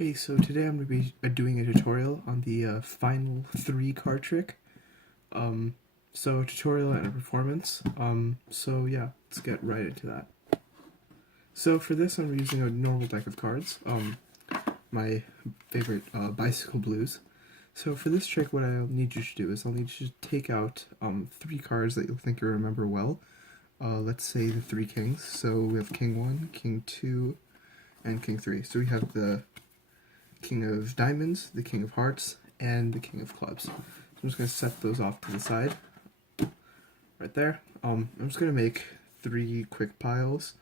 Hey, so today I'm going to be doing a tutorial on the final 3 card trick. So tutorial and a performance. So yeah, let's get right into that. So for this I'm using a normal deck of cards, my favorite Bicycle Blues. So for this trick what I'll need you to do is I'll need you to take out 3 cards that you'll think you remember well. Let's say the 3 kings. So we have King 1, King 2, and King 3. So we have the King of Diamonds, the King of Hearts, and the King of Clubs. So I'm just going to set those off to the side, right there. I'm just going to make 3 quick piles.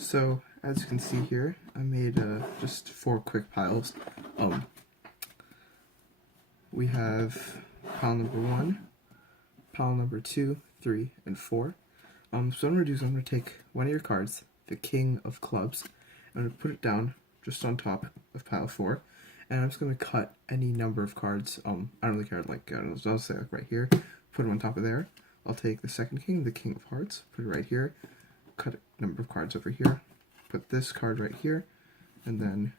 So as you can see here, I made just 4 quick piles. We have pile number 1, pile number 2, 3, and 4. So what I'm going to do is I'm going to take one of your cards, the King of Clubs, and I'm going to put it down just on top of pile 4, and I'm just going to cut any number of cards. I don't really care, like, I'll say like right here, put it on top of there. I'll take the second king, the King of Hearts, put it right here, cut a number of cards over here, put this card right here, and then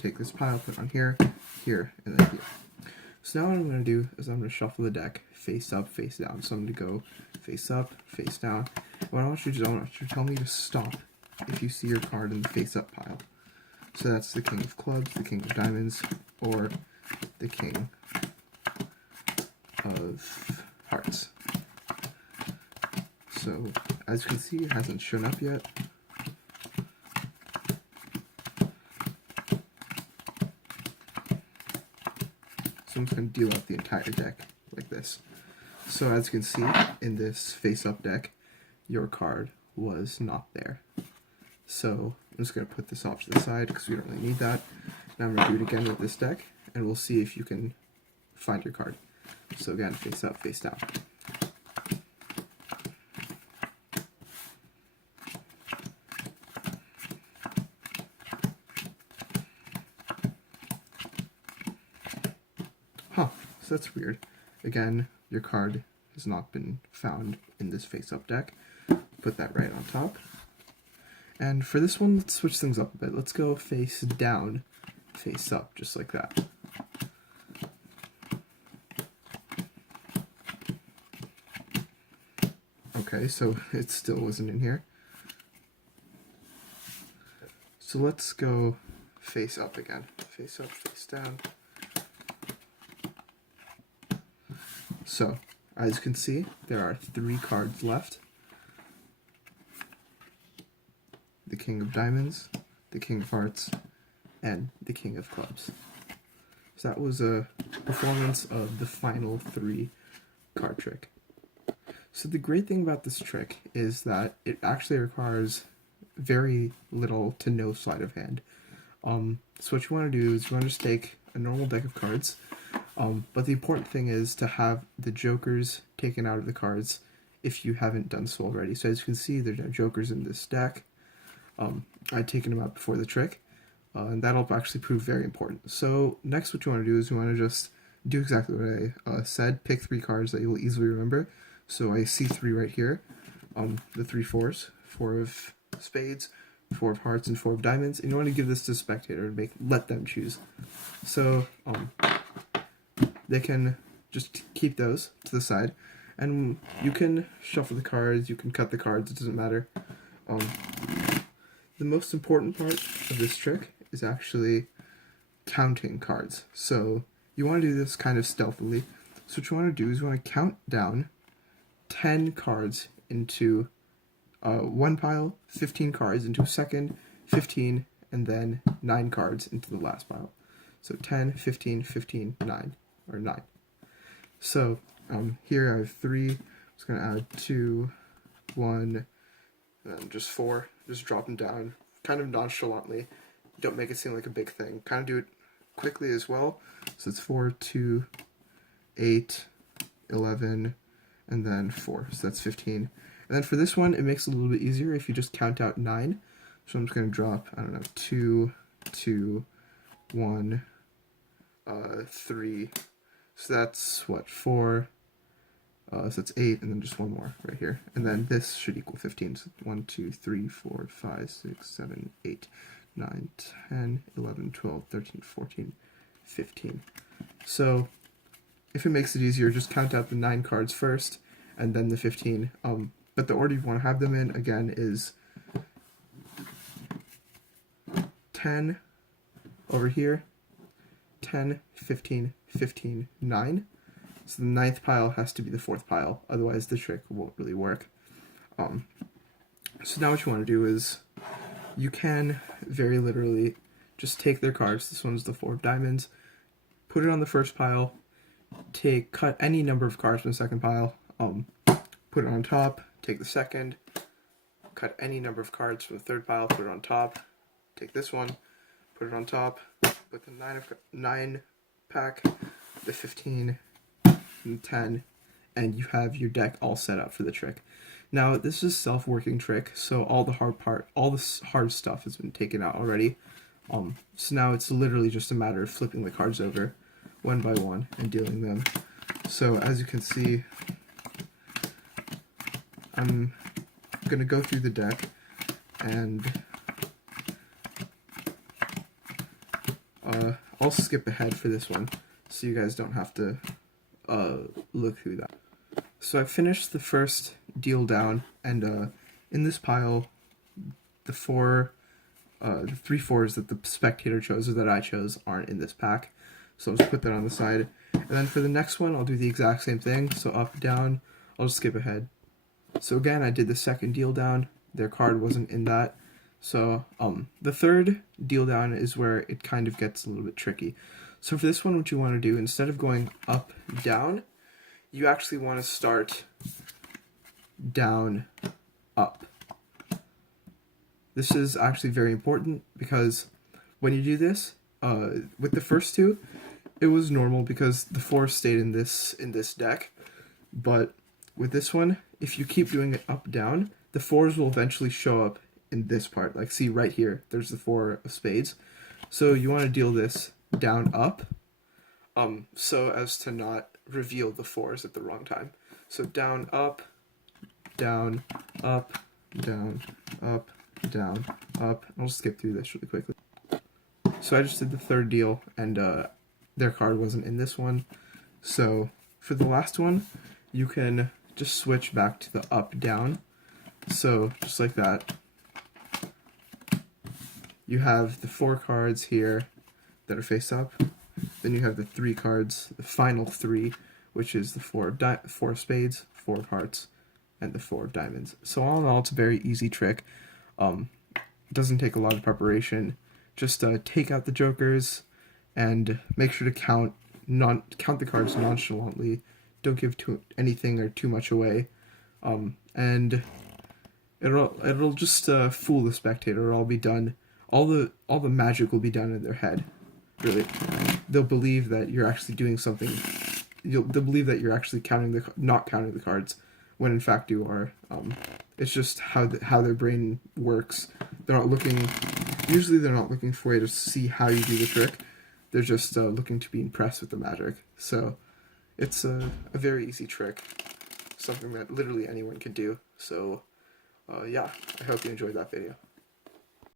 take this pile, put it on here, here, and then here. So now what I'm going to do is I'm going to shuffle the deck face up, face down. So I'm going to go face up, face down. And what I want you to do, I want you to tell me to stop if you see your card in the face up pile. So that's the King of Clubs, the King of Diamonds, or the King of Hearts. So as you can see, it hasn't shown up yet. So I'm just going to deal out the entire deck like this. So as you can see, in this face-up deck, your card was not there. So I'm just going to put this off to the side because we don't really need that. Now I'm going to do it again with this deck, and we'll see if you can find your card. So again, face up, face down. So that's weird. Again, your card has not been found in this face-up deck. Put that right on top. And for this one, let's switch things up a bit. Let's go face down, face up, just like that. Okay, so it still wasn't in here. So let's go face up again. Face up, face down. So, as you can see, there are 3 cards left. The King of Diamonds, the King of Hearts, and the King of Clubs. So that was a performance of the final 3 card trick. So the great thing about this trick is that it actually requires very little to no sleight of hand. So what you want to do is you want to just take a normal deck of cards, but the important thing is to have the jokers taken out of the cards if you haven't done so already. So as you can see, there's no jokers in this deck. I'd taken them out before the trick, and that'll actually prove very important. So next what you want to do is you want to just do exactly what I said. Pick 3 cards that you'll easily remember. So I see 3 right here, the 3 fours, 4 of spades, 4 of hearts, and 4 of diamonds, and you want to give this to the spectator and let them choose. So they can just keep those to the side, and you can shuffle the cards, you can cut the cards, it doesn't matter. The most important part of this trick is actually counting cards. So you want to do this kind of stealthily. So what you want to do is you want to count down 10 cards into one pile, 15 cards into a second, 15, and then 9 cards into the last pile. So 10, 15, 15, 9, or 9. So here I have 3, Just gonna add 2, 1, and then just 4. Just drop them down, kind of nonchalantly. Don't make it seem like a big thing. Kind of do it quickly as well. So it's 4, 2, 8, 11, and then 4. So that's 15. And then for this one, it makes it a little bit easier if you just count out 9. So I'm just going to drop, I don't know, 2, 2, 1, 3. So that's what, 4. So that's 8, and then just one more right here. And then this should equal 15. So 1, 2, 3, 4, 5, 6, 7, 8, 9, 10, 11, 12, 13, 14, 15. So if it makes it easier, just count out the 9 cards first, and then the 15. But the order you want to have them in, again, is 10 over here, 10, 15, 15, 9. So the 9th pile has to be the 4th pile, otherwise the trick won't really work. So now what you want to do is, you can very literally just take their cards, this one's the 4 of diamonds, put it on the first pile, cut any number of cards from the second pile, put it on top, take the second, cut any number of cards from the third pile, put it on top, take this one, put it on top, put the 9 pack, the 15, and 10, and you have your deck all set up for the trick. Now this is a self-working trick, so all the hard stuff has been taken out already. So now it's literally just a matter of flipping the cards over one by one and dealing them. So as you can see, I'm gonna go through the deck and I'll skip ahead for this one so you guys don't have to look through that. So I finished the first deal down, and in this pile, the 3 4s that the spectator chose or that I chose aren't in this pack. So I'll just put that on the side. And then for the next one, I'll do the exact same thing. So up, down, I'll just skip ahead. So again, I did the second deal down. Their card wasn't in that. So the third deal down is where it kind of gets a little bit tricky. So for this one, what you want to do, instead of going up, down, you actually want to start down, up. This is actually very important because when you do this, with the first 2, it was normal because the 4 stayed in this deck. But with this one, if you keep doing it up, down, the 4s will eventually show up in this part. Like, see right here, there's the 4 of spades. So you want to deal this down, up, so as to not reveal the 4s at the wrong time. So down, up, down, up, down, up, down, up. I'll just skip through this really quickly. So I just did the third deal, and their card wasn't in this one. So for the last one, you can just switch back to the up, down. So just like that. You have the 4 cards here that are face up. Then you have the 3 cards, the final 3, which is the 4 of spades, 4 of hearts, and the 4 of diamonds. So all in all, it's a very easy trick. It doesn't take a lot of preparation. Just take out the jokers and make sure to count the cards nonchalantly. Don't give anything or too much away, and it'll just fool the spectator. It'll all be done. All the magic will be done in their head. Really, they'll believe that you're actually doing something. They'll believe that you're actually not counting the cards, when in fact you are. It's just how their brain works. They're not looking. Usually, they're not looking for you to see how you do the trick. They're just looking to be impressed with the magic. So, it's a very easy trick, something that literally anyone can do. So, yeah, I hope you enjoyed that video.